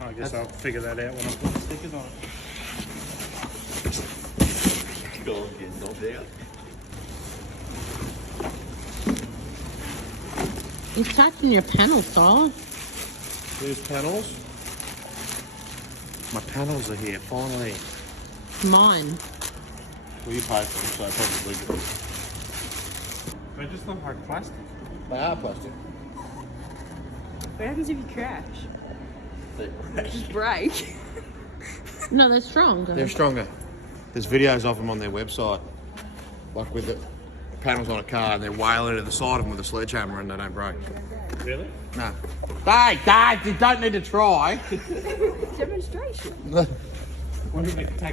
I guess I'll figure that out when I put the stickers on it. Go and get knocked out. It's touching your panel, Sol. There's panels. My panels are here, finally. Mine. Well, you paid for them, so probably good. They just look like plastic. They are plastic. What happens if you crash? Just break. No, they're strong. They're stronger. There's videos of them on their website, like with the panels on a car, and they're wailing at the side of them with a sledgehammer, and they don't break. Really? No. Dad, you don't need to try. Demonstration. Wonder if they can take